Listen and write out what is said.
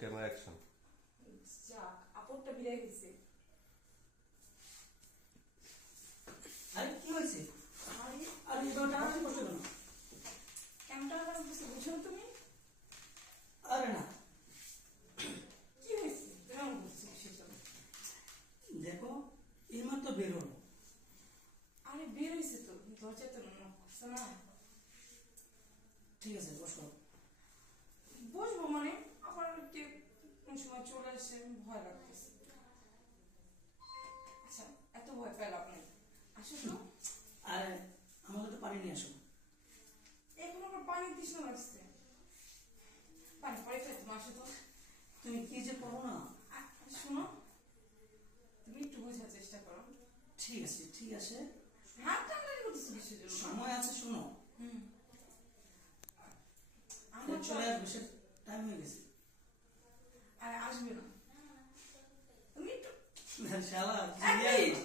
Camera action. যাক, আপদটা বিদায় হয়েছে। আরে কি হয়েছে? আরে আরে টানাটানি করছো কেন? কেন টানাটানি করছে বুঝো না তুমি? আরে না, কি হয়েছে? কেমন বুঝছো সেটা? দেখো এইমাত্র বের হলো। আরে বের হয়েছে তো, দরজা তো নক করছে না। ঠিক আছে বসো। বসবো মানে আবার কে কোন সময় চলে আসে, ভয় লাগতেছে। আচ্ছা, এত ভয় পেল আপনি? আসো তো। আরে আমাকে তো পানি নিয়ে আসো। এখন আবার পানি তৃষ্ণা লাগছে। পানি পরে খেলে তুমি আসো তো। তুমি কি যে করো না। শোনো, তুমি একটু বোঝার চেষ্টা করো। ঠিক আছে ঠিক আছে, হাত টানাটানি করতেছো কিসের জন্য? সময় আছে, শোনো। আমার চলে আসবে, সে টাইম হয়ে গেছে। আর আসবে না। তুমি একটু শালা এক মিনিট।